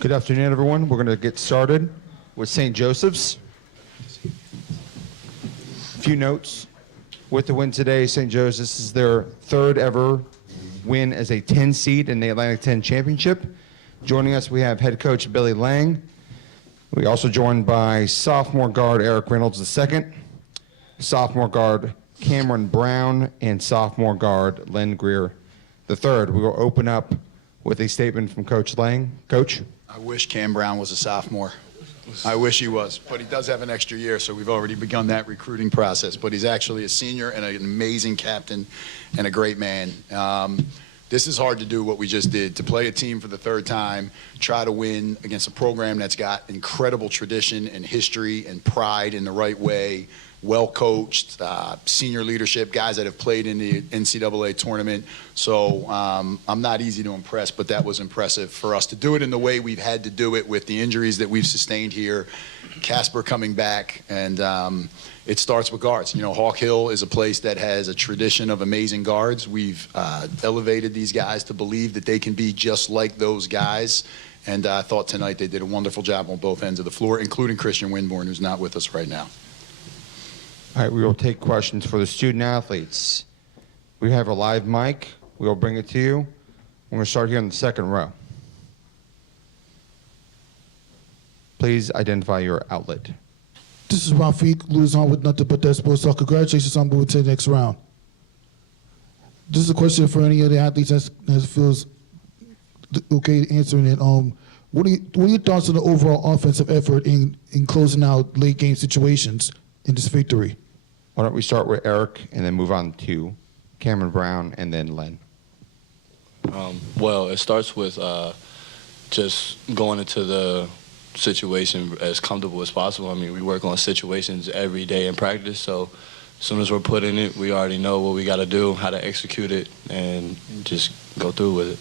Good afternoon, everyone. We're going to get started with St. Joseph's. A few notes. With the win today, St. Joseph's is their third ever win as a 10 seed in the Atlantic 10 Championship. Joining us, we have head coach Billy Lang. We also joined by sophomore guard Eric Reynolds II, sophomore guard Cameron Brown, and sophomore guard Len Greer III. We will open up with a statement from Coach Lang. Coach? I wish Cam Brown was a sophomore. I wish he was, but he does have an extra year, so we've already begun that recruiting process. But he's actually a senior and an amazing captain and a great man. This is hard to do, what we just did, to play a team for the third time, try to win against a program that's got incredible tradition and history and pride in the right way, well-coached, senior leadership, guys that have played in the NCAA tournament. So I'm not easy to impress, but that was impressive for us to do it in the way we've had to do it with the injuries that we've sustained here, Casper coming back, and it starts with guards. You know, Hawk Hill is a place that has a tradition of amazing guards. We've elevated these guys to believe that they can be just like those guys. And I thought tonight they did a wonderful job on both ends of the floor, including Christian Winborn, who's not with us right now. All right, we will take questions for the student athletes. We have a live mic. We will bring it to you. We're going to start here in the second row. Please identify your outlet. This is Rafiq, losing with nothing but that sports talk. Congratulations on moving to the next round. This is a question for any of the athletes that feels okay answering it. What are your thoughts on the overall offensive effort in closing out late game situations in this victory? Why don't we start with Eric and then move on to Cameron Brown and then Len. Well, it starts with just going into the situation as comfortable as possible. I mean, we work on situations every day in practice, so as soon as we're put in it, we already know what we got to do, how to execute it, and just go through with it.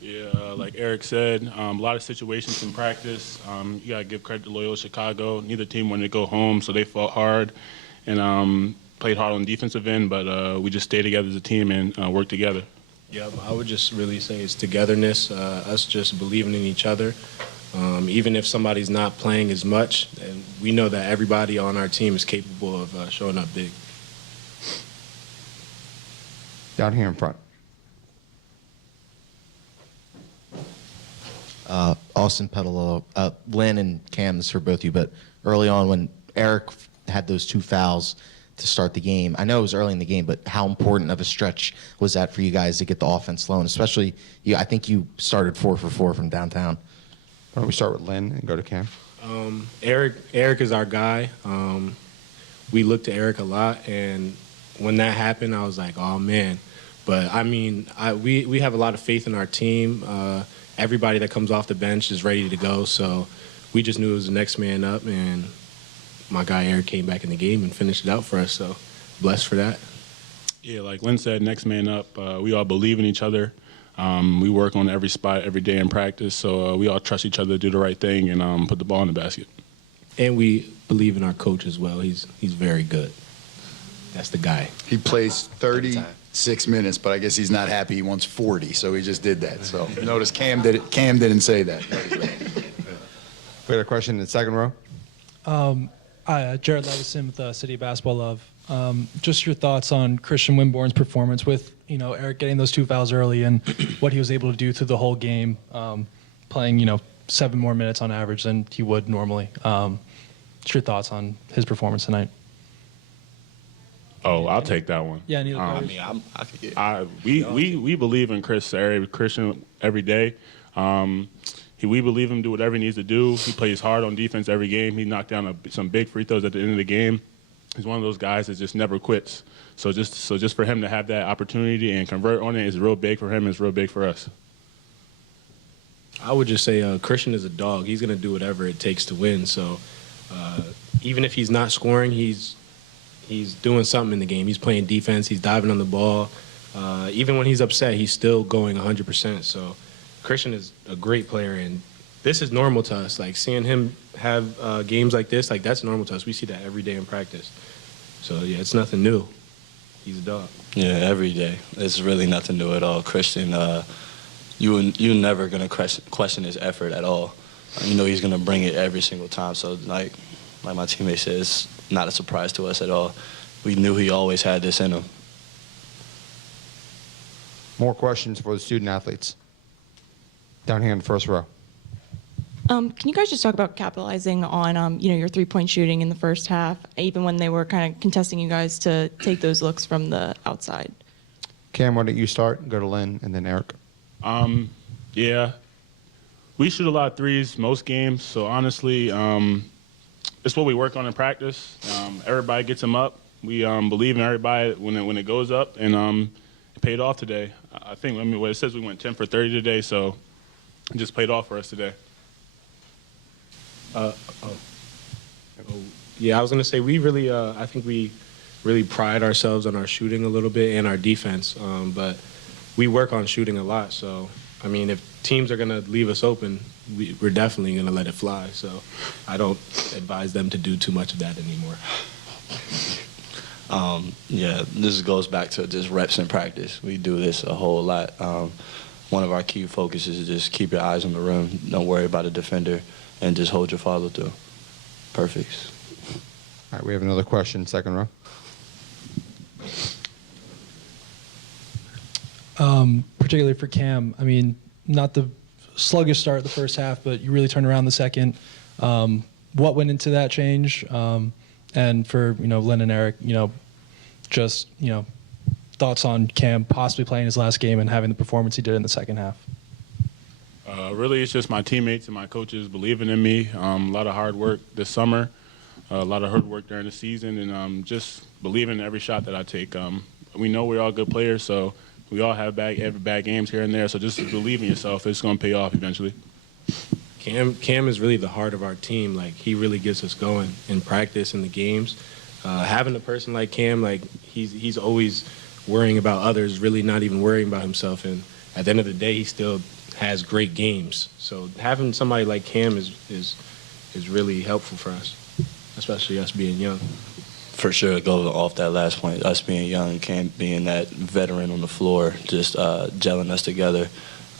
Yeah, like Eric said, a lot of situations in practice. You got to give credit to Loyola Chicago. Neither team wanted to go home, so they fought hard and played hard on the defensive end, but we just stayed together as a team and worked together. Yeah, I would just really say it's togetherness, us just believing in each other. Even if somebody's not playing as much, and we know that everybody on our team is capable of showing up big. Down here in front. Austin Petalillo, Len and Cam, this is for both of you, but early on when Eric had those two fouls to start the game, I know it was early in the game, but how important of a stretch was that for you guys to get the offense flowing? Especially, I think you started 4 for 4 from downtown. Why don't we start with Len and go to Cam? Eric is our guy. We look to Eric a lot, and when that happened, I was like, oh, man. But, I mean, we have a lot of faith in our team. Everybody that comes off the bench is ready to go, so we just knew it was the next man up, and my guy Eric came back in the game and finished it out for us, so blessed for that. Yeah, like Len said, next man up. We all believe in each other. We work on every spot every day in practice, so we all trust each other to do the right thing and put the ball in the basket. And we believe in our coach as well. He's very good. That's the guy. He plays 36 minutes, but I guess he's not happy. He wants 40, so he just did that. So notice Cam didn't say that. We had a question in the second row. Hi, Jared Levison with City Basketball Love. Just your thoughts on Christian Winborn's performance with, Eric getting those two fouls early and what he was able to do through the whole game, playing, 7 more minutes on average than he would normally. Just your thoughts on his performance tonight. Oh, I'll take that one. Yeah, neither we believe in Christian every day. We believe him do whatever he needs to do. He plays hard on defense every game. He knocked down some big free throws at the end of the game. He's one of those guys that just never quits. So just for him to have that opportunity and convert on it is real big for him. It's real big for us. I would just say Christian is a dog. He's going to do whatever it takes to win. So even if he's not scoring, he's doing something in the game. He's playing defense. He's diving on the ball. Even when he's upset, he's still going 100%. So Christian is a great player, and this is normal to us. Like, seeing him have games like this, like, that's normal to us. We see that every day in practice. So, yeah, it's nothing new. He's a dog. Yeah, every day. It's really nothing new at all. Christian you're never gonna question his effort at all. You know he's gonna bring it every single time. So like my teammate said, it's not a surprise to us at all. We knew he always had this in him. More questions for the student athletes. Down here in the first row. Can you guys just talk about capitalizing on your three-point shooting in the first half, even when they were kind of contesting you guys to take those looks from the outside? Cam, why don't you start? Go to Lynn and then Eric. Yeah, we shoot a lot of threes most games. So honestly, it's what we work on in practice. Everybody gets them up. We believe in everybody when it goes up, and it paid off today. I think what it says, we went 10 for 30 today, so it just paid off for us today. Yeah, I was gonna say I think we really pride ourselves on our shooting a little bit and our defense, but we work on shooting a lot. So, I mean, if teams are gonna leave us open, we're definitely gonna let it fly. So, I don't advise them to do too much of that anymore. Yeah, this goes back to just reps in practice. We do this a whole lot. One of our key focuses is just keep your eyes on the rim. Don't worry about a defender, and just hold your follow through. Perfect. All right, we have another question, second row. Particularly for Cam, I mean, not the sluggish start the first half, but you really turned around the second. What went into that change? And for Len and Eric, just thoughts on Cam possibly playing his last game and having the performance he did in the second half. Really, it's just my teammates and my coaches believing in me. A lot of hard work this summer, a lot of hard work during the season, and just believing in every shot that I take. We know we're all good players, so we all have bad games here and there. So just believe in yourself. It's going to pay off eventually. Cam is really the heart of our team. Like, he really gets us going in practice, in the games. Having a person like Cam, like he's always worrying about others, really not even worrying about himself. And at the end of the day, he still has great games. So having somebody like Cam is really helpful for us, especially us being young. For sure, go off that last point. Us being young, Cam being that veteran on the floor, just gelling us together.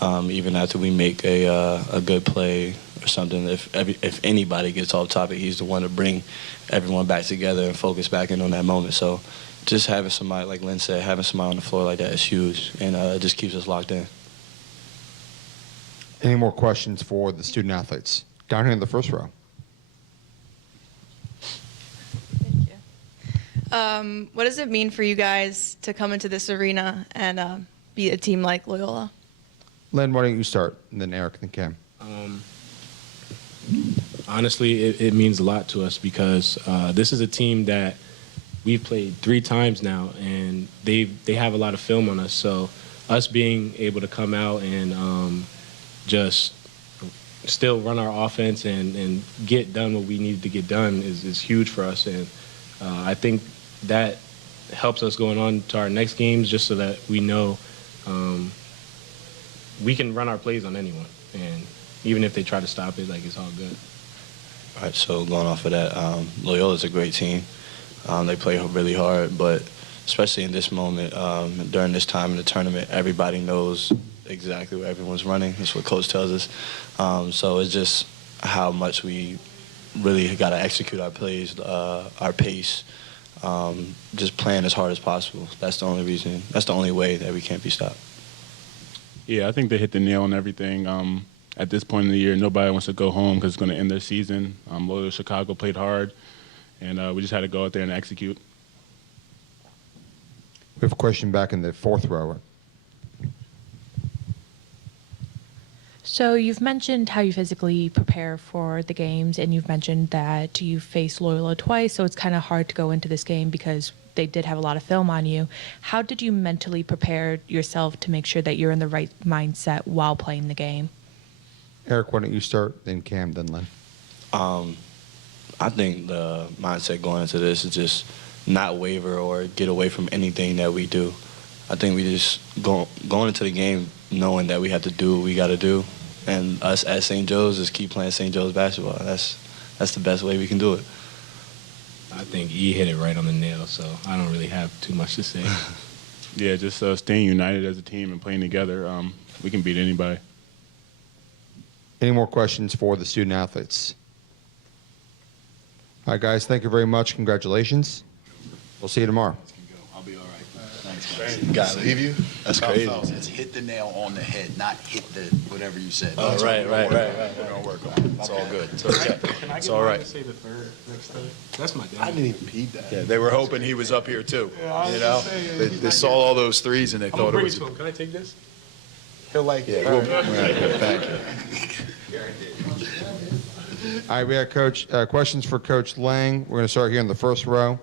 Even after we make a good play or something, if anybody gets off topic, he's the one to bring everyone back together and focus back in on that moment. So just having somebody, like Lynn said, having somebody on the floor like that is huge, and it just keeps us locked in. Any more questions for the student athletes? Down here in the first row. Thank you. What does it mean for you guys to come into this arena and beat a team like Loyola? Len, why don't you start, and then Eric, and then Cam. Honestly, it means a lot to us because this is a team that we've played 3 times now, and they have a lot of film on us. So us being able to come out and just still run our offense and get done what we needed to get done is huge for us. And I think that helps us going on to our next games, just so that we know we can run our plays on anyone. And even if they try to stop it, like, it's all good. All right, so going off of that, Loyola's a great team. They play really hard, but especially in this moment, during this time in the tournament, everybody knows exactly where everyone's running. That's what Coach tells us. So it's just how much we really got to execute our plays, our pace, just playing as hard as possible. That's the only reason. That's the only way that we can't be stopped. Yeah, I think they hit the nail on everything. At this point in the year, nobody wants to go home because it's going to end their season. Loyola Chicago played hard, and we just had to go out there and execute. We have a question back in the fourth row. So you've mentioned how you physically prepare for the games, and you've mentioned that you faced Loyola twice, so it's kind of hard to go into this game because they did have a lot of film on you. How did you mentally prepare yourself to make sure that you're in the right mindset while playing the game? Eric, why don't you start, then Cam, then Len. I think the mindset going into this is just not waver or get away from anything that we do. I think we just going into the game knowing that we have to do what we got to do, and us at St. Joe's just keep playing St. Joe's basketball. That's the best way we can do it. I think E hit it right on the nail, so I don't really have too much to say. Yeah, just staying united as a team and playing together. We can beat anybody. Any more questions for the student athletes? All right, guys, thank you very much. Congratulations. We'll see you tomorrow. I'll be all right. Thanks, guys. Gotta leave you? That's crazy. It's hit the nail on the head, not hit the whatever you said. Oh, right. We're going to work on it. It's all good. It's okay. Can I It's get all mine right. to say the third next time? That's my dad. I didn't even peep that. Yeah, they were hoping he was up here too. I was You know, just saying, they saw all those threes and they I'm gonna thought it bring it was. to him. Can I take this? He'll like Yeah, it. all right, good, thank you. All right, we have questions for Coach Lang. We're going to start here in the first row.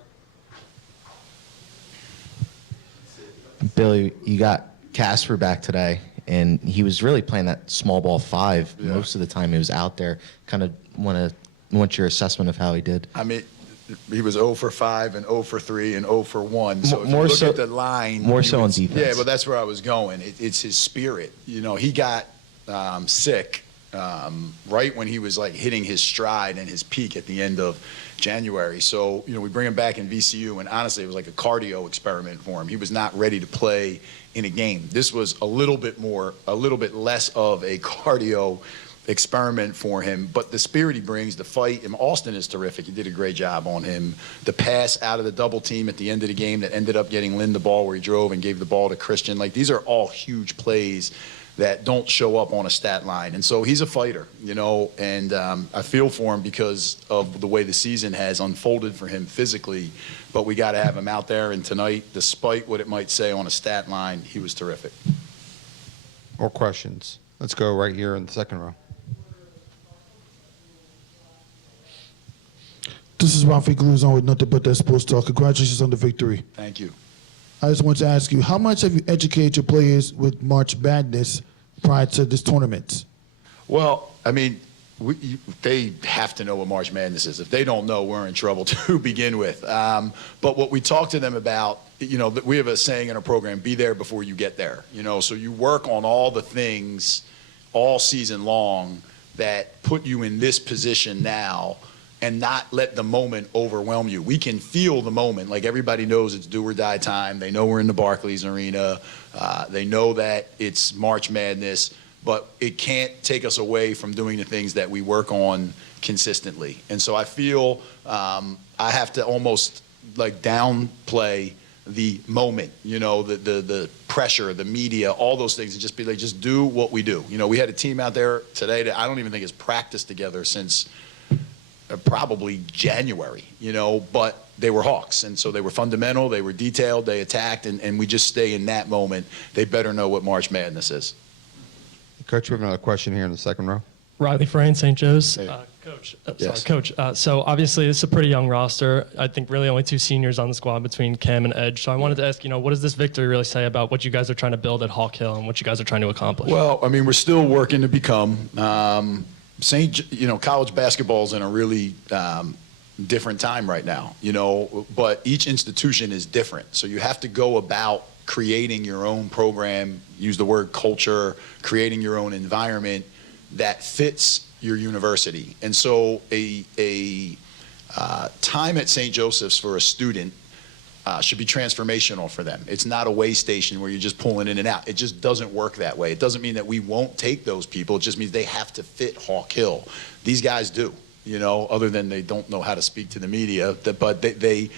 Billy, you got Casper back today, and he was really playing that small ball 5 most of the time. He was out there. Kind of want your assessment of how he did. I mean, he was 0 for 5 and 0 for 3 and 0 for 1. So if More you look so- at the line, more you so would on s- defense. Yeah, but that's where I was going. It's his spirit. You know, he got sick right when he was like hitting his stride and his peak at the end of January. So, you know, we bring him back in VCU, and honestly, it was like a cardio experiment for him. He was not ready to play in a game. This was a little bit less of a cardio experiment for him, but the spirit he brings, the fight, and Austin is terrific. He did a great job on him. The pass out of the double team at the end of the game that ended up getting Lynn the ball where he drove and gave the ball to Christian. Like, these are all huge plays that don't show up on a stat line. And so he's a fighter, you know, and I feel for him because of the way the season has unfolded for him physically, but we got to have him out there. And tonight, despite what it might say on a stat line, he was terrific. More questions? Let's go right here in the second row. This is Rafi Gluzon with Nothing But That Sports Talk. Congratulations on the victory. Thank you. I just want to ask you, how much have you educated your players with March Madness prior to this tournament? Well, I mean, they have to know what March Madness is. If they don't know, we're in trouble to begin with. But what we talk to them about, you know, we have a saying in our program, be there before you get there. You know, so you work on all the things all season long that put you in this position now and not let the moment overwhelm you. We can feel the moment. Like, everybody knows it's do or die time. They know we're in the Barclays Arena. They know that it's March Madness, but it can't take us away from doing the things that we work on consistently. And so I feel I have to almost like downplay the moment, you know, the pressure, the media, all those things, and just be like, just do what we do. You know, we had a team out there today that I don't even think has practiced together since probably January, you know, but they were Hawks. And so they were fundamental, they were detailed, they attacked, and we just stay in that moment. They better know what March Madness is. Coach, we have another question here in the second row. Riley Frayne, St. Joe's. Hey. Coach, so obviously this is a pretty young roster. I think really only 2 seniors on the squad between Cam and Edge. So I wanted to ask, you know, what does this victory really say about what you guys are trying to build at Hawk Hill and what you guys are trying to accomplish? Well, I mean, we're still working to become college basketball is in a really different time right now, you know, but each institution is different. So you have to go about creating your own program, use the word culture, creating your own environment that fits your university. And so a time at St. Joseph's for a student should be transformational for them. It's not a way station where you're just pulling in and out. It just doesn't work that way. It doesn't mean that we won't take those people. It just means they have to fit Hawk Hill. These guys do, you know, other than they don't know how to speak to the media, but they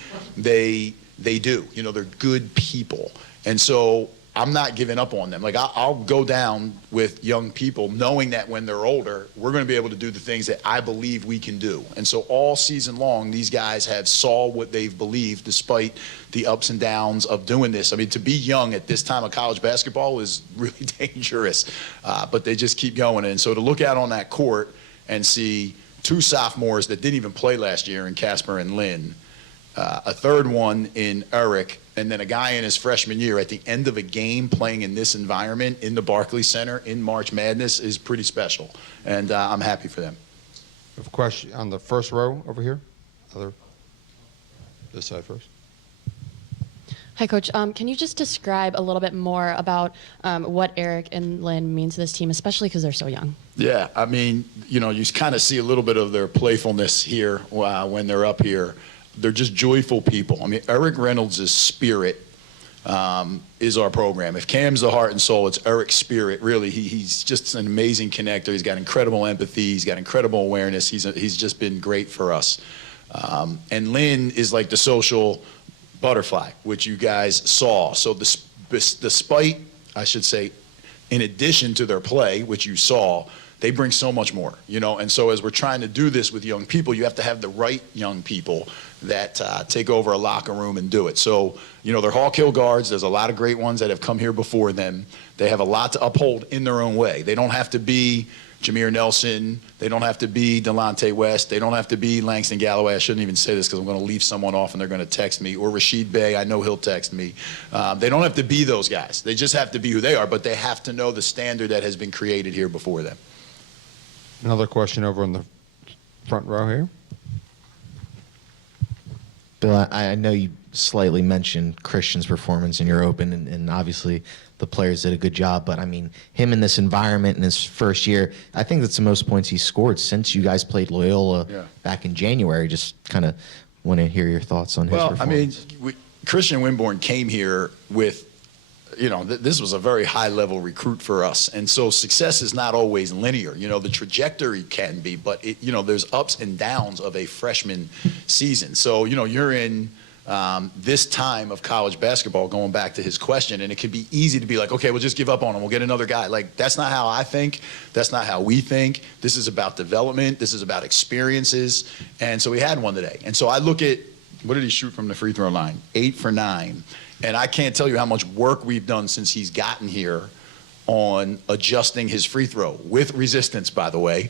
do. You know, they're good people. And so I'm not giving up on them. Like, I'll go down with young people knowing that when they're older, we're going to be able to do the things that I believe we can do. And so all season long, these guys have saw what they've believed despite the ups and downs of doing this. I mean, to be young at this time of college basketball is really dangerous, but they just keep going. And so to look out on that court and see 2 sophomores that didn't even play last year in Casper and Lynn, a third one in Eric, and then a guy in his freshman year at the end of a game playing in this environment in the Barclays Center in March Madness is pretty special. And I'm happy for them. We have a question on the first row over here. This side first. Hi, Coach. Can you just describe a little bit more about what Eric and Lynn mean to this team, especially because they're so young? Yeah, I mean, you know, you kind of see a little bit of their playfulness here when they're up here. They're just joyful people. I mean, Eric Reynolds' spirit is our program. If Cam's the heart and soul, it's Eric's spirit. Really, he's just an amazing connector. He's got incredible empathy. He's got incredible awareness. He's just been great for us. And Lynn is like the social butterfly, which you guys saw. So despite, I should say, in addition to their play, which you saw, they bring so much more, you know. And so as we're trying to do this with young people, you have to have the right young people that take over a locker room and do it. So, you know, they're Hawk Hill guards. There's a lot of great ones that have come here before them. They have a lot to uphold in their own way. They don't have to be Jameer Nelson. They don't have to be Delonte West. They don't have to be Langston Galloway. I shouldn't even say this because I'm going to leave someone off and they're going to text me. Or Rashid Bey. I know he'll text me. They don't have to be those guys. They just have to be who they are, but they have to know the standard that has been created here before them. Another question over on the front row here. Bill, I know you slightly mentioned Christian's performance in your open, and obviously the players did a good job. But, I mean, him in this environment in his first year, I think that's the most points he's scored since you guys played Loyola back in January. Just kind of want to hear your thoughts on his performance. I mean, Christian Winborn came here with, you know, this was a very high-level recruit for us. And so success is not always linear. You know, the trajectory can be, but, you know, there's ups and downs of a freshman season. So, you know, you're in this time of college basketball, going back to his question, and it could be easy to be like, okay, we'll just give up on him. We'll get another guy. Like, that's not how I think. That's not how we think. This is about development. This is about experiences. And so we had one today. And so I look at, what did he shoot from the free throw line? 8 for 9. And I can't tell you how much work we've done since he's gotten here on adjusting his free throw, with resistance, by the way,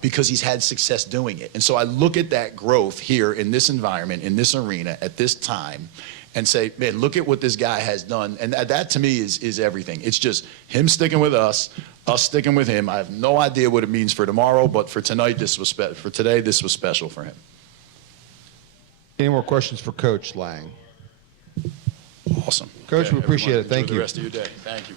because he's had success doing it. And so I look at that growth here in this environment, in this arena, at this time, and say, man, look at what this guy has done. And that to me is everything. It's just him sticking with us sticking with him. I have no idea what it means for tomorrow, but for tonight, for today, this was special for him. Any more questions for Coach Lang? Awesome. Coach, we appreciate it. Thank Enjoy you. the rest of your day. Thank you.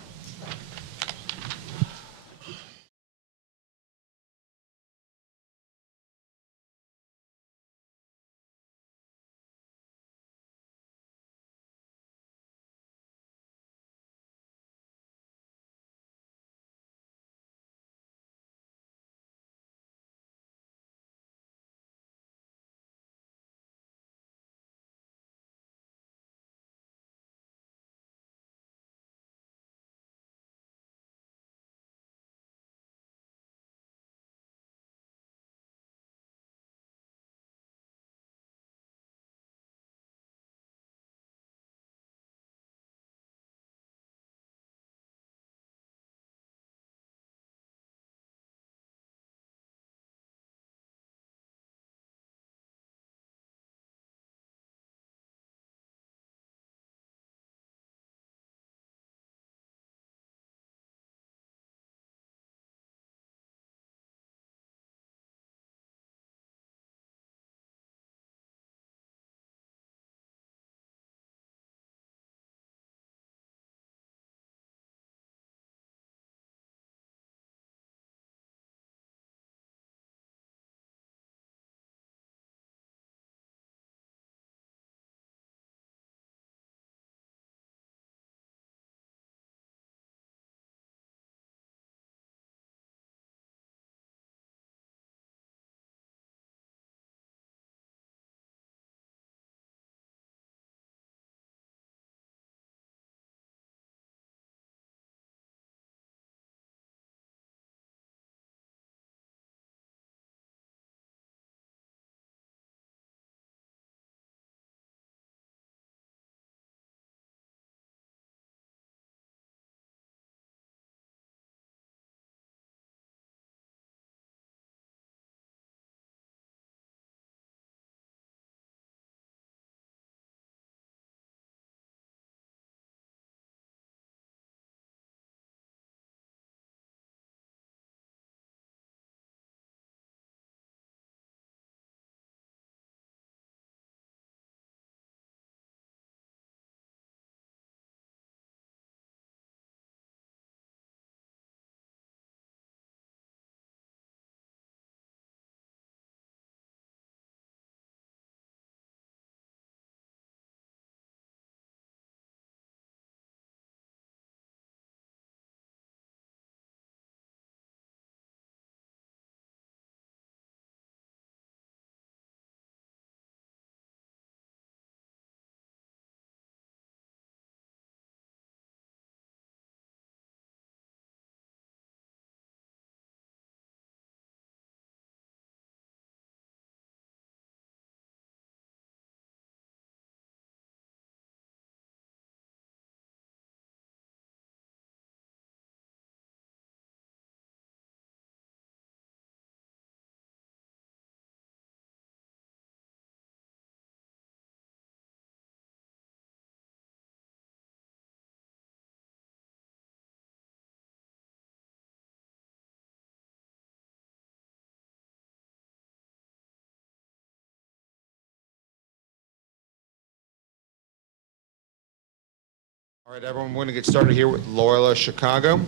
All right, everyone, we're going to get started here with Loyola Chicago.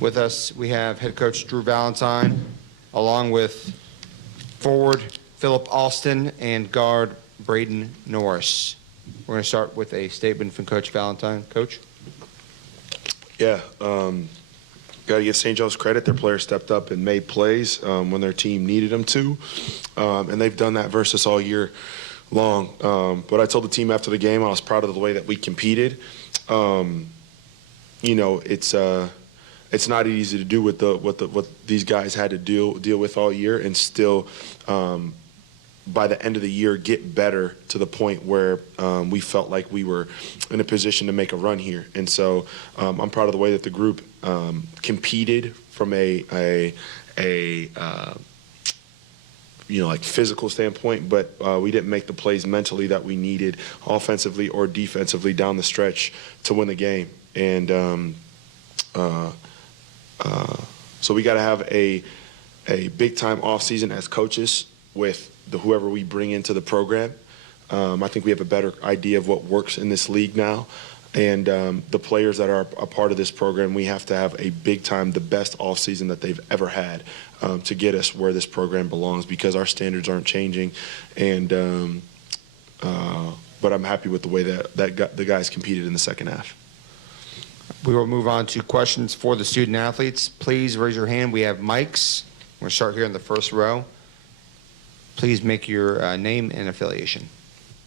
With us, we have head coach Drew Valentine, along with forward Philip Alston and guard Braden Norris. We're going to start with a statement from Coach Valentine. Coach? Yeah, got to give St. Joe's credit. Their players stepped up and made plays when their team needed them to, and they've done that versus all year long. But I told the team after the game I was proud of the way that we competed. You know, it's not easy to do with what these guys had to deal with all year, and still by the end of the year get better to the point where we felt like we were in a position to make a run here. And so I'm proud of the way that the group competed from a you know, like physical standpoint, but we didn't make the plays mentally that we needed offensively or defensively down the stretch to win the game. And so we got to have a big time off season as coaches with whoever we bring into the program. I think we have a better idea of what works in this league now. And the players that are a part of this program, we have to have a big time, the best offseason that they've ever had to get us where this program belongs, because our standards aren't changing. And but I'm happy with the way that the guys competed in the second half. We will move on to questions for the student athletes. Please raise your hand. We have mics. We're going to start here in the first row. Please make your name and affiliation.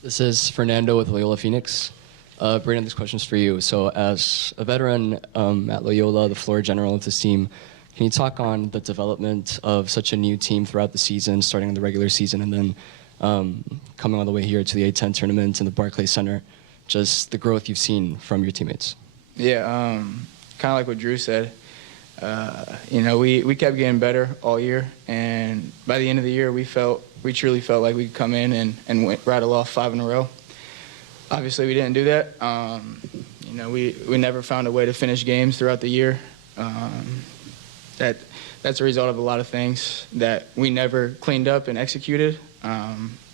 This is Fernando with Loyola Phoenix. Brandon, this question's for you. So as a veteran at Loyola, the floor general of this team, can you talk on the development of such a new team throughout the season, starting in the regular season and then coming all the way here to the A-10 tournament in the Barclays Center, just the growth you've seen from your teammates? Yeah, kind of like what Drew said. You know, we kept getting better all year, and by the end of the year, we truly felt like we could come in and rattle off 5 in a row. Obviously, we didn't do that. You know, we never found a way to finish games throughout the year. That's a result of a lot of things that we never cleaned up and executed,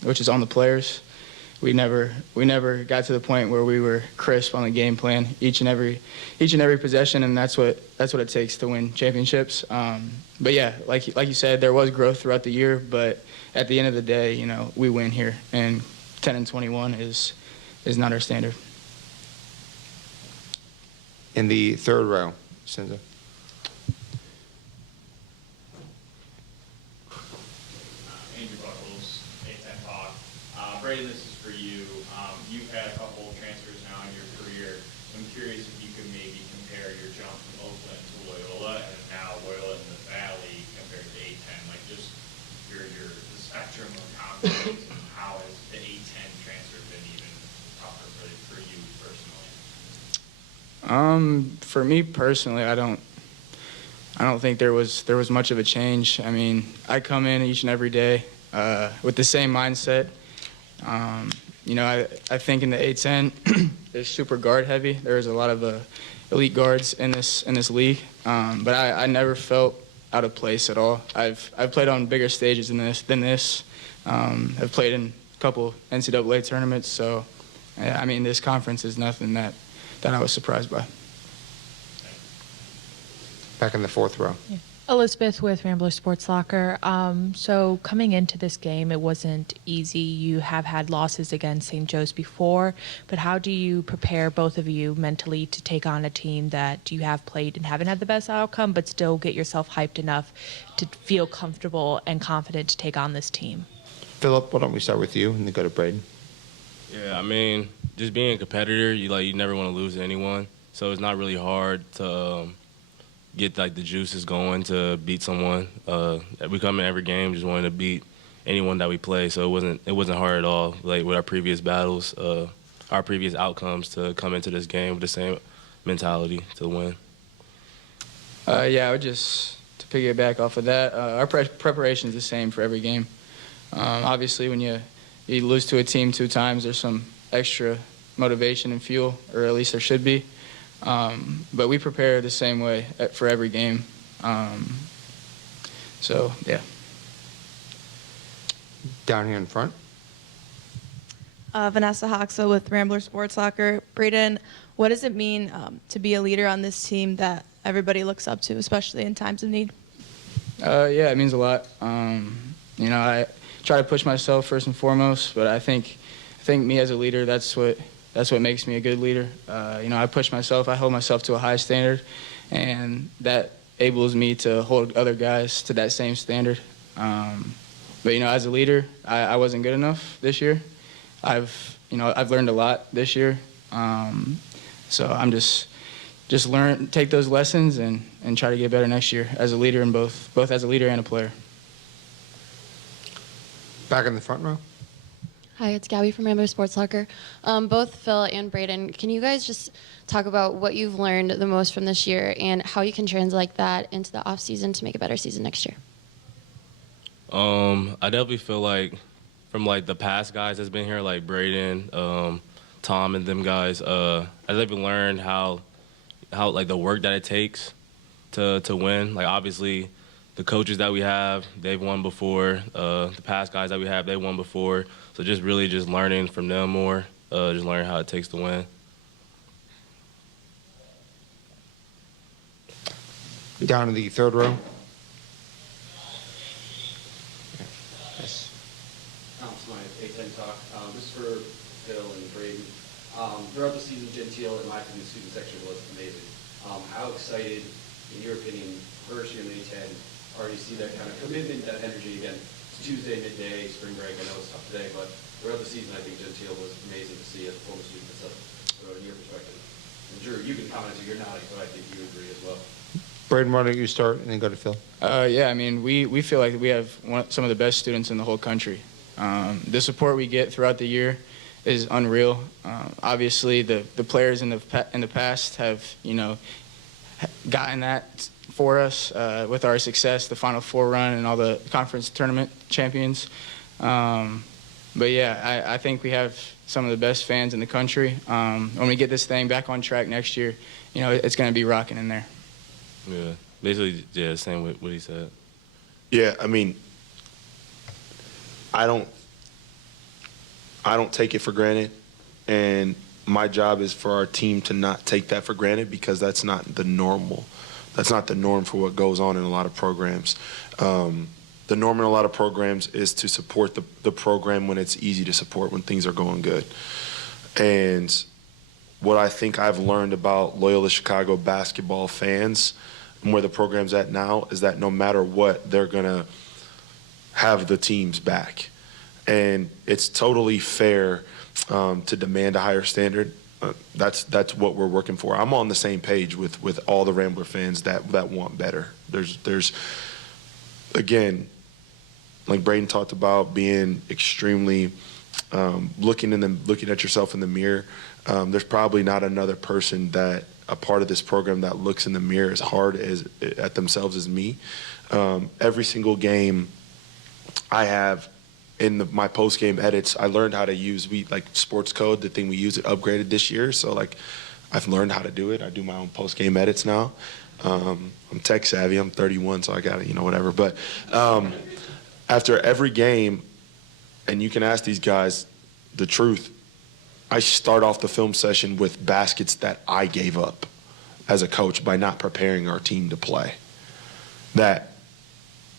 which is on the players. We never got to the point where we were crisp on the game plan each and every possession, and that's what it takes to win championships. But yeah, like you said, there was growth throughout the year, but at the end of the day, you know, we win here, and 10-21 is not our standard. In the third row, Cinza. Andrew Buckles, A-10 Talk. Braden, this is for you. You've had a couple transfers now in your career. I'm curious if you could maybe compare your jump from Oakland to Loyola and now Loyola in the Valley compared to A-10, like just the spectrum of confidence, and how has the A-10 transfer been even tougher for you personally? For me personally, I don't think there was much of a change. I mean, I come in each and every day with the same mindset. You know, I think in the A-10, it's super guard heavy. There's a lot of elite guards in this league, but I never felt out of place at all. I've played on bigger stages than this. I've played in a couple NCAA tournaments, so I mean, this conference is nothing that I was surprised by. Back in the fourth row. Yeah. Elizabeth with Rambler Sports Locker. So coming into this game, it wasn't easy. You have had losses against St. Joe's before, but how do you prepare, both of you, mentally to take on a team that you have played and haven't had the best outcome, but still get yourself hyped enough to feel comfortable and confident to take on this team? Philip, why don't we start with you and then go to Braden? Yeah, I mean, just being a competitor, you never want to lose to anyone, so it's not really hard to get like the juices going to beat someone. We come in every game just wanting to beat anyone that we play, so it wasn't hard at all. Like with our previous battles, our previous outcomes, to come into this game with the same mentality to win. Yeah, I would just to piggyback off of that. Our preparation is the same for every game. Obviously, when you lose to a team 2 times, there's some extra motivation and fuel, or at least there should be. But we prepare the same way for every game. So, yeah. Down here in front. Vanessa Hoxha with Rambler Sports Locker. Braden, what does it mean to be a leader on this team that everybody looks up to, especially in times of need? Yeah, it means a lot. I try to push myself first and foremost, but I think me as a leader, that's what makes me a good leader. I push myself, I hold myself to a high standard, and that enables me to hold other guys to that same standard. But as a leader, I wasn't good enough this year. I've learned a lot this year. So I'm just take those lessons and try to get better next year as a leader in both as a leader and a player. Back in the front row. Hi, it's Gabby from Rambler Sports Locker. Both Phil and Braden, can you guys just talk about what you've learned the most from this year and how you can translate that into the off season to make a better season next year? I definitely feel like from like the past guys that's been here, like Braden, Tom, and them guys, I definitely learned how like the work that it takes to win. Like obviously, the coaches that we have, they've won before. The past guys that we have, they won before. So just really just learning from them more, just learning how it takes to win. Down in the third row. Yes. A10 Talk. This is for Phil and Braden. Throughout the season, Gentile, in my opinion, the student section was amazing. How excited, in your opinion, first year in the A10, are you see that kind of commitment, that energy again? It's Tuesday, midday, spring break. I know it's tough today, but throughout the season, I think Gentile was amazing to see as a former student myself, from your perspective. And Drew, you can comment, so you're nodding, but I think you agree as well. Braden, why don't you start and then go to Phil? Yeah, I mean, we feel like we have some of the best students in the whole country. The support we get throughout the year is unreal. Obviously, the players in the past have gotten that for us with our success, the Final Four run, and all the conference tournament champions. But yeah, I think we have some of the best fans in the country. When we get this thing back on track next year, it's going to be rocking in there. Yeah, basically, yeah, same with what he said. Yeah, I mean, I don't take it for granted, and my job is for our team to not take that for granted because that's not the normal. That's not the norm for what goes on in a lot of programs. The norm in a lot of programs is to support the program when it's easy to support, when things are going good. And what I think I've learned about Loyola Chicago basketball fans and where the program's at now is that no matter what, they're going to have the team's back. And it's totally fair to demand a higher standard. That's what we're working for. I'm on the same page with all the Rambler fans that want better. There's again, like Braden talked about, being extremely looking at yourself in the mirror. There's probably not another person that a part of this program that looks in the mirror as hard at themselves as me. Every single game I have in my post-game edits, I learned how to use sports code, the thing we use, it upgraded this year. So I've learned how to do it. I do my own post-game edits now. I'm tech savvy. I'm 31, so I got it, whatever. But after every game, and you can ask these guys the truth, I start off the film session with baskets that I gave up as a coach by not preparing our team to play. That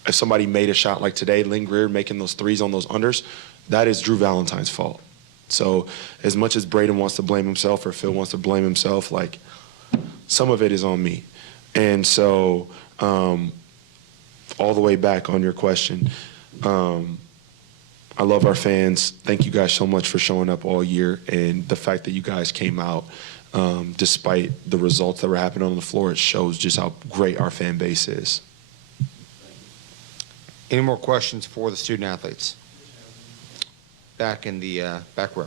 if somebody made a shot like today, Lynn Greer making those threes on those unders, that is Drew Valentine's fault. So as much as Braden wants to blame himself or Phil wants to blame himself, some of it is on me. And so all the way back on your question, I love our fans. Thank you guys so much for showing up all year. And the fact that you guys came out, despite the results that were happening on the floor, it shows just how great our fan base is. Any more questions for the student athletes? Back in the back row.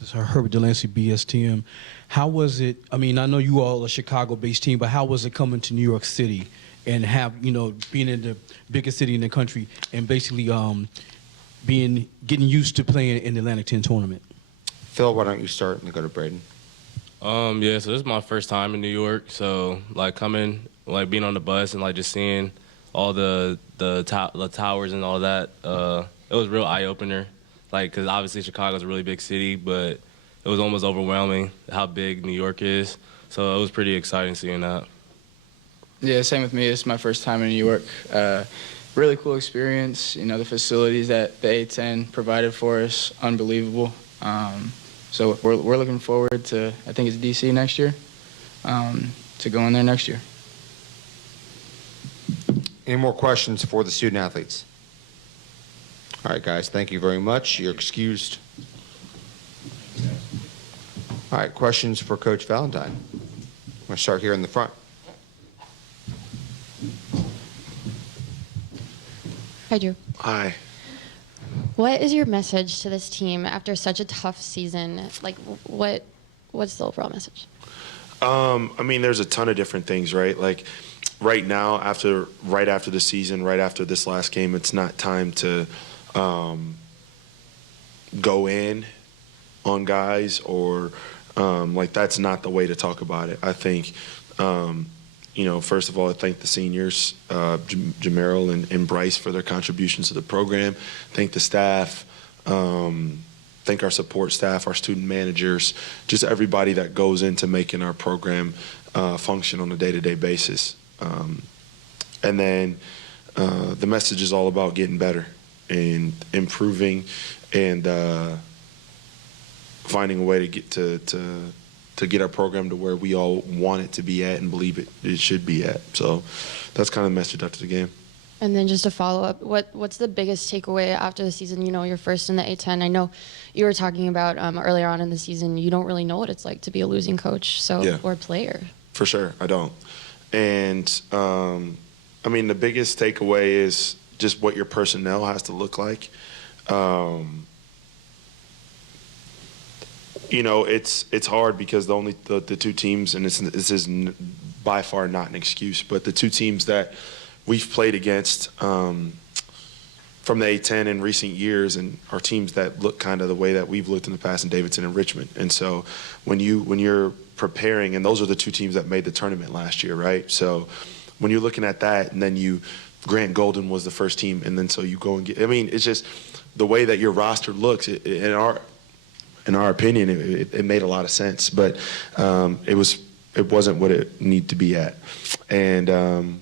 This is Herbert Delancey, BSTM. How was it? I mean, I know you all are a Chicago-based team, but how was it coming to New York City and being in the biggest city in the country and basically getting used to playing in the Atlantic 10 tournament? Phil, why don't you start and then go to Braden? Yeah, so this is my first time in New York, so coming, being on the bus and just seeing all the towers and all that, it was a real eye opener. like, because obviously Chicago's a really big city, but it was almost overwhelming how big New York is. So it was pretty exciting seeing that. Yeah, same with me. It's my first time in New York. Really cool experience. You know, the facilities that the A10 provided for us, unbelievable. So we're looking forward to, I think it's DC next year, to go in there next year. Any more questions for the student athletes? All right, guys, thank you very much. You're excused. All right, questions for Coach Valentine. I'm going to start here in the front. Hi, Drew. Hi. What is your message to this team after such a tough season? Like, what's the overall message? I mean, there's a ton of different things, right? Like, right now, right after the season, right after this last game, it's not time to go in on guys or like that's not the way to talk about it. I think, you know, first of all, I thank the seniors, Jameril and Bryce for their contributions to the program. Thank the staff. Thank our support staff, our student managers, just everybody that goes into making our program function on a day-to-day basis. And then the message is all about getting better and improving and finding a way to get to get our program to where we all want it to be at and believe it should be at. So that's kind of the message after the game. And then just to follow up, what's the biggest takeaway after the season? You know, you're first in the A10. I know you were talking about earlier on in the season, you don't really know what it's like to be a losing coach or player. For sure, I don't. And, I mean, the biggest takeaway is just what your personnel has to look like. You know, it's hard because the two teams, and this is by far not an excuse, but the two teams that we've played against from the A10 in recent years and are teams that look kind of the way that we've looked in the past in Davidson and Richmond. And so when you're preparing, and those are the two teams that made the tournament last year, right? So when you're looking at that, and then Grant Golden was the first team, and then so you go and get, I mean, it's just the way that your roster looks, in our opinion, it made a lot of sense, but it wasn't what it needed to be at. And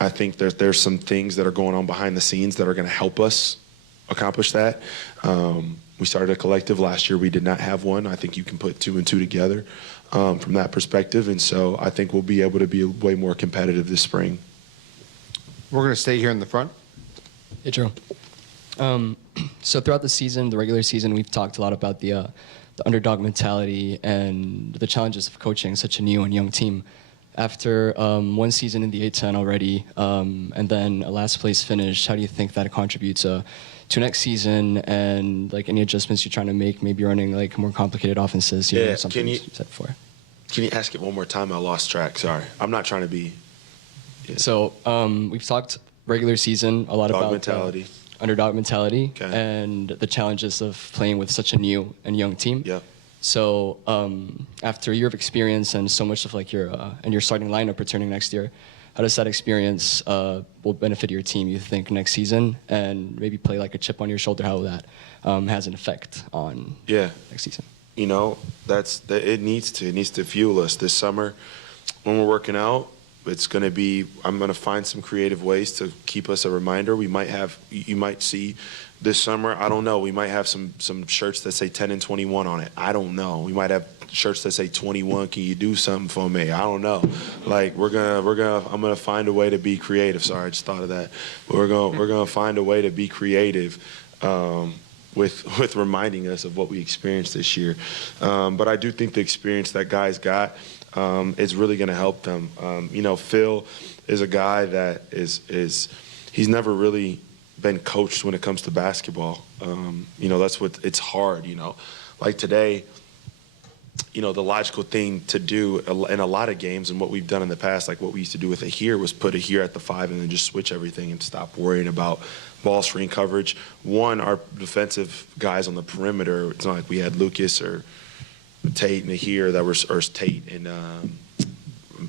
I think there's some things that are going on behind the scenes that are going to help us accomplish that. We started a collective last year. We did not have one. I think you can put 2 and 2 together from that perspective. And so I think we'll be able to be way more competitive this spring. We're going to stay here in the front. Hey, Drew. So throughout the season, the regular season, we've talked a lot about the underdog mentality and the challenges of coaching such a new and young team. After one season in the A10 already, and then a last place finish, how do you think that contributes to next season and like any adjustments you're trying to make? Maybe running like more complicated offenses. You know, something you said before. Can you ask it one more time? I lost track. Sorry, I'm not trying to be. Yeah. So we've talked regular season a lot about mentality. Underdog mentality and the challenges of playing with such a new and young team. Yeah. So after a year of experience and so much of like your starting lineup returning next year, how does that experience will benefit your team, you think, next season, and maybe play like a chip on your shoulder, how that has an effect on next season? You know, it needs to fuel us this summer when we're working out. It's going to be, I'm going to find some creative ways to keep us a reminder. You might see this summer, I don't know, we might have some shirts that say 10 and 21 on it. I don't know. We might have shirts that say 21, can you do something for me? I don't know. Like I'm going to find a way to be creative. Sorry, I just thought of that. We're going to find a way to be creative with reminding us of what we experienced this year. But I do think the experience that guys got is really going to help them. You know, Phil is a guy that he's never really been coached when it comes to basketball. You know, it's hard, you know. Like today, you know, the logical thing to do in a lot of games and what we've done in the past, like what we used to do with a here, was put a here at the 5 and then just switch everything and stop worrying about ball screen coverage. One, our defensive guys on the perimeter, it's not like we had Lucas or Tate and a here that were, or Tate and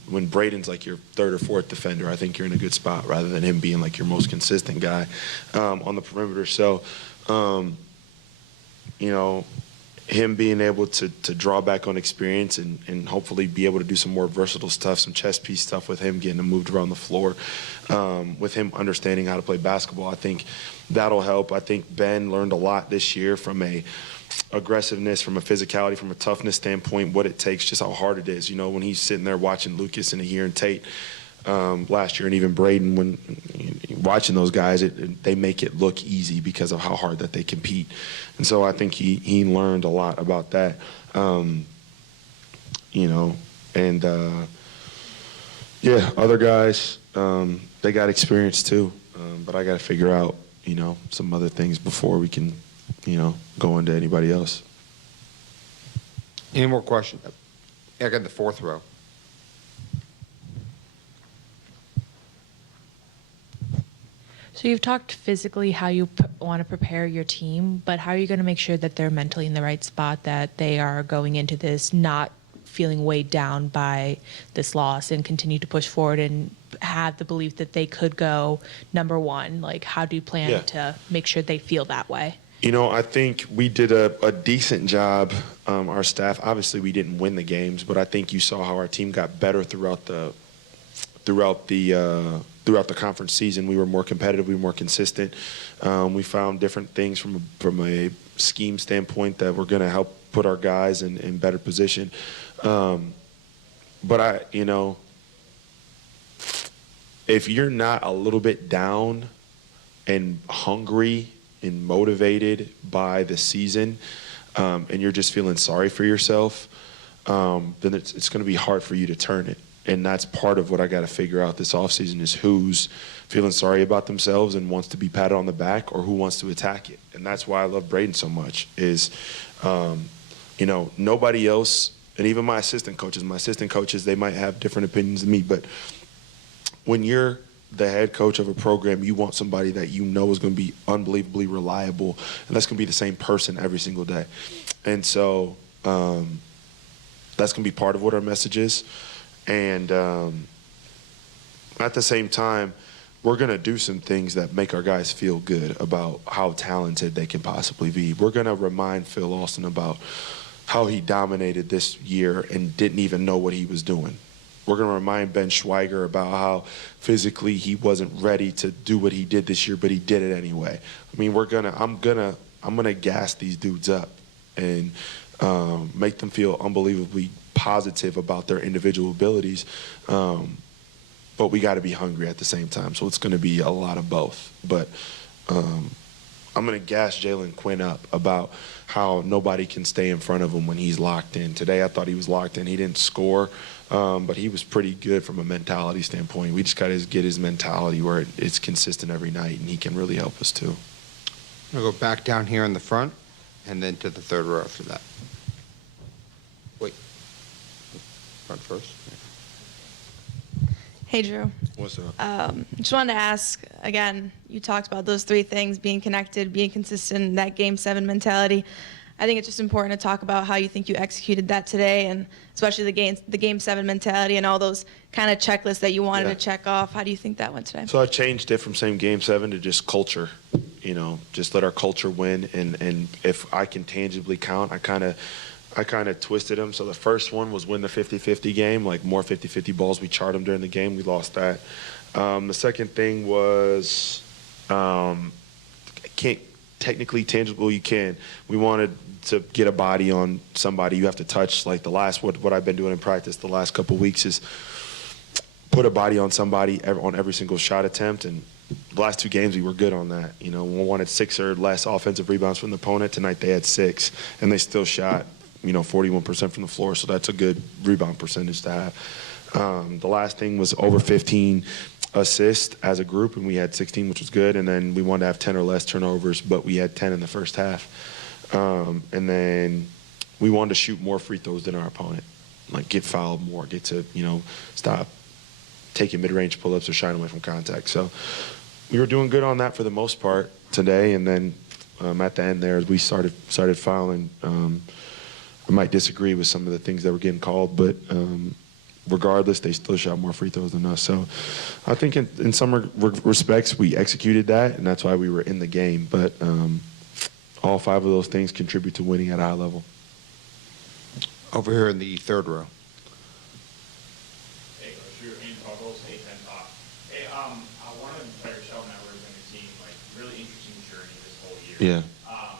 when Braden's like your third or fourth defender, I think you're in a good spot rather than him being like your most consistent guy on the perimeter. So you know, him being able to draw back on experience and hopefully be able to do some more versatile stuff, some chess piece stuff with him getting him moved around the floor, with him understanding how to play basketball. I think that'll help. I think Ben learned a lot this year from a aggressiveness, from a physicality, from a toughness standpoint, what it takes, just how hard it is. You know, when he's sitting there watching Lucas and here and Tate last year, and even Braden, when watching those guys, they make it look easy because of how hard that they compete. And so I think he learned a lot about that, you know. And, yeah, other guys, they got experience too. But I got to figure out, you know, some other things before we can, you know, go into anybody else. Any more questions? Yeah, I got the fourth row. So you've talked physically how you want to prepare your team, but how are you going to make sure that they're mentally in the right spot, that they are going into this not feeling weighed down by this loss and continue to push forward and have the belief that they could go number one? Like, how do you plan to make sure they feel that way? You know, I think we did a decent job, our staff. Obviously, we didn't win the games, but I think you saw how our team got better throughout the conference season. We were more competitive, we were more consistent. We found different things from a scheme standpoint that were going to help put our guys in better position. But you know, if you're not a little bit down and hungry and motivated by the season, and you're just feeling sorry for yourself, then it's going to be hard for you to turn it. And that's part of what I got to figure out this offseason is who's feeling sorry about themselves and wants to be patted on the back, or who wants to attack it. And that's why I love Braden so much is, you know, nobody else, and even my assistant coaches, they might have different opinions than me, but when you're the head coach of a program, you want somebody that you know is going to be unbelievably reliable, and that's going to be the same person every single day. And so that's going to be part of what our message is. And at the same time, we're going to do some things that make our guys feel good about how talented they can possibly be. We're going to remind Phil Austin about how he dominated this year and didn't even know what he was doing. We're going to remind Ben Schweiger about how physically he wasn't ready to do what he did this year, but he did it anyway. I mean, I'm gonna gas these dudes up and make them feel unbelievably positive about their individual abilities. But we got to be hungry at the same time. So it's going to be a lot of both. But I'm going to gas Jalen Quinn up about how nobody can stay in front of him when he's locked in. Today I thought he was locked in. He didn't score, but he was pretty good from a mentality standpoint. We just got to get his mentality where it's consistent every night, and he can really help us too. I'm going to go back down here in the front and then to the third row after that. Wait. Front first. Hey, Drew. What's up? Just wanted to ask, again, you talked about those three things, being connected, being consistent, that Game 7 mentality. I think it's just important to talk about how you think you executed that today, and especially the Game 7 mentality and all those kind of checklists that you wanted to check off. How do you think that went today? So I changed it from saying Game 7 to just culture. You know, just let our culture win, and if I can tangibly count, I kind of twisted them. So the first one was win the 50-50 game, like more 50-50 balls. We charred them during the game. We lost that. The second thing was can't technically tangible. You can. We wanted to get a body on somebody you have to touch. Like what I've been doing in practice the last couple of weeks is put a body on somebody on every single shot attempt. And the last two games we were good on that. You know, we wanted 6 or less offensive rebounds from the opponent. Tonight they had 6, and they still shot 41% from the floor, so that's a good rebound percentage to have. The last thing was over 15 assists as a group, and we had 16, which was good. And then we wanted to have 10 or less turnovers, but we had 10 in the first half. And then we wanted to shoot more free throws than our opponent, like get fouled more, get to stop taking mid-range pull-ups or shying away from contact. So we were doing good on that for the most part today, and then at the end there, we started fouling. I might disagree with some of the things that were getting called, but regardless, they still shot more free throws than us. So I think in some respects we executed that, and that's why we were in the game. But all 5 of those things contribute to winning at a high level. Over here in the third row. Hey, Coach Drew, Andrew Buckles, A10 Talk. Hey, one of the players, Sheldon Edwards, and the team, like, really interesting journey this whole year. Yeah.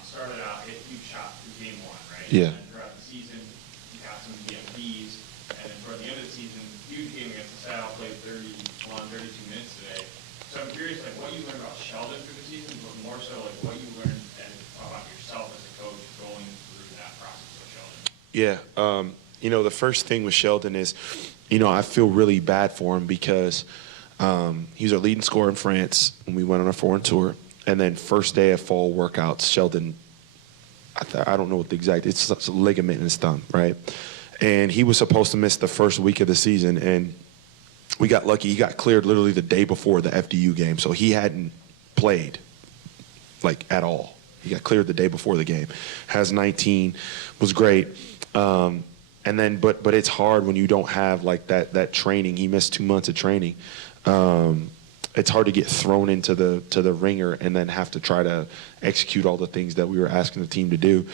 Started out, hit a huge shot through game 1, right? Yeah. And then throughout the season, you got some DMPs, and then toward the end of the season, huge game against the Saddle, played 32 minutes today. So I'm curious, like, what you learned about Sheldon through the season, but more so, like, what you learned about yourself as a coach going through that process with Sheldon. Yeah. The first thing with Sheldon is, I feel really bad for him because he was our leading scorer in France when we went on a foreign tour. And then first day of fall workouts, Sheldon, I don't know what the exact, it's a ligament in his thumb, right? And he was supposed to miss the first week of the season. And we got lucky. He got cleared literally the day before the FDU game. So he hadn't played, like, at all. He got cleared the day before the game. Has 19, was great. And then, but it's hard when you don't have like that training. He missed 2 months of training. It's hard to get thrown into the ringer and then have to try to execute all the things that we were asking the team to do.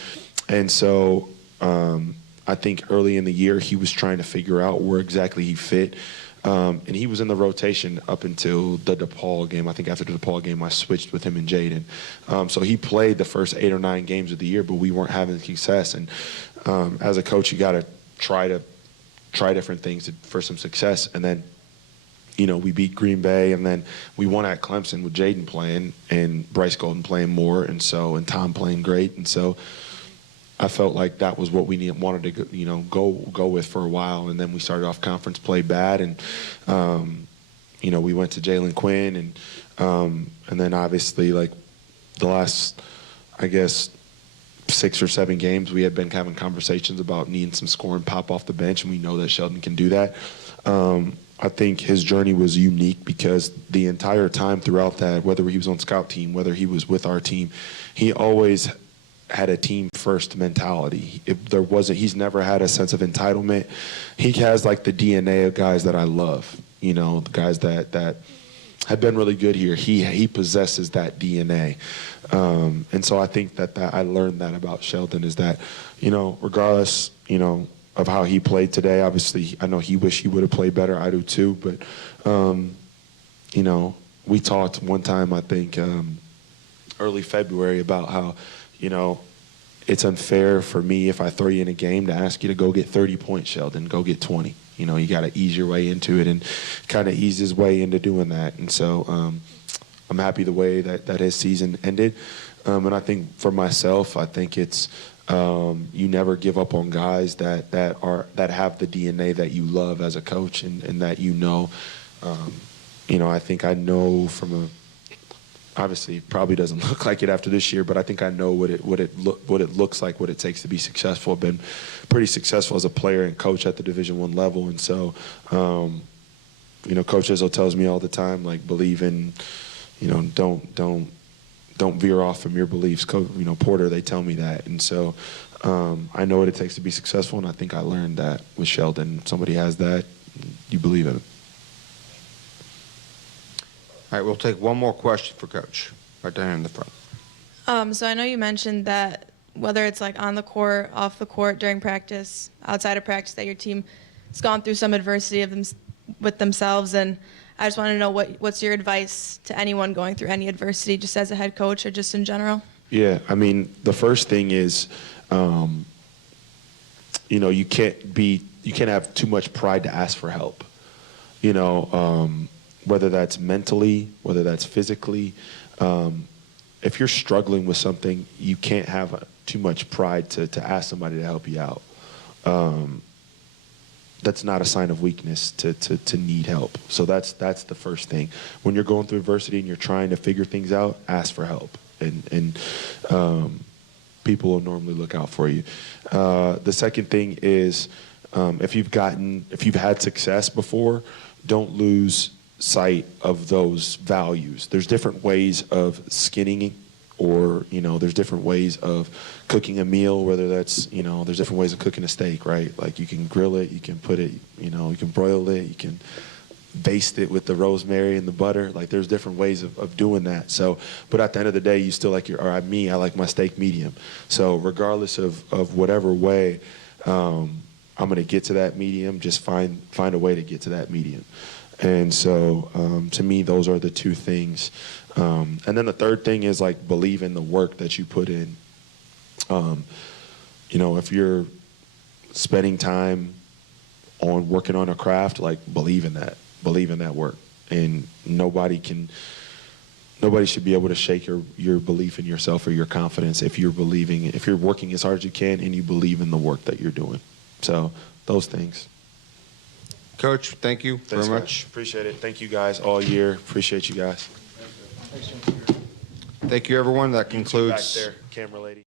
And so I think early in the year he was trying to figure out where exactly he fit. And he was in the rotation up until the DePaul game. I think after the DePaul game, I switched with him and Jaden. So he played the first 8 or 9 games of the year, but we weren't having success. And as a coach, you got to try different things for some success. And then, we beat Green Bay, and then we won at Clemson with Jaden playing and Bryce Golden playing more, and Tom playing great. And so I felt like that was what we wanted to go with for a while. And then we started off conference play bad, and we went to Jalen Quinn, and then obviously like the last, I guess, 6 or 7 games, we had been having conversations about needing some scoring pop off the bench, and we know that Sheldon can do that. I think his journey was unique because the entire time throughout that, whether he was on scout team, whether he was with our team, he always had a team first mentality. He's never had a sense of entitlement. He has like the DNA of guys that I love, the guys that have been really good here. He possesses that DNA. And so I think that I learned that about Sheldon is that, regardless, of how he played today, obviously I know he wished he would have played better. I do too. But, we talked one time, I think, early February about how, it's unfair for me if I throw you in a game to ask you to go get 30 points, Sheldon, go get 20. You got to ease your way into it, and kind of ease his way into doing that. And so I'm happy the way that his season ended. And I think for myself, I think it's you never give up on guys that have the DNA that you love as a coach, and that I think I know from obviously it probably doesn't look like it after this year, but I think I know what it looks like, what it takes to be successful. I've been pretty successful as a player and coach at the Division I level, and so Coach Izzo tells me all the time, like, believe in, don't veer off from your beliefs. Porter, they tell me that, and so I know what it takes to be successful, and I think I learned that with Sheldon. Somebody has that, you believe in it. All right, we'll take one more question for Coach, right down in the front. So I know you mentioned that whether it's like on the court, off the court, during practice, outside of practice, that your team has gone through some adversity with themselves, and I just want to know what's your advice to anyone going through any adversity, just as a head coach or just in general? Yeah, I mean, the first thing is, you can't have too much pride to ask for help. Whether that's mentally, whether that's physically. If you're struggling with something, you can't have too much pride to ask somebody to help you out. That's not a sign of weakness to need help. So that's the first thing. When you're going through adversity and you're trying to figure things out, ask for help. And people will normally look out for you. The second thing is, if you've had success before, don't lose sight of those values. There's different ways of skinning, or there's different ways of cooking a meal, whether that's there's different ways of cooking a steak, right? Like, you can grill it, you can put it, you can broil it, you can baste it with the rosemary and the butter. Like there's different ways of doing that. So, but at the end of the day, you still like I like my steak medium. So regardless of whatever way, I'm going to get to that medium, just find a way to get to that medium. And so to me, those are the two things. And then the third thing is like believe in the work that you put in. You know, if you're spending time on working on a craft, like believe in that work. And nobody should be able to shake your belief in yourself or your confidence if you're working as hard as you can and you believe in the work that you're doing. So those things. Coach, thank you very much. Appreciate it. Thank you guys all year. Appreciate you guys. Thank you, everyone. That You two concludes. back there, camera lady.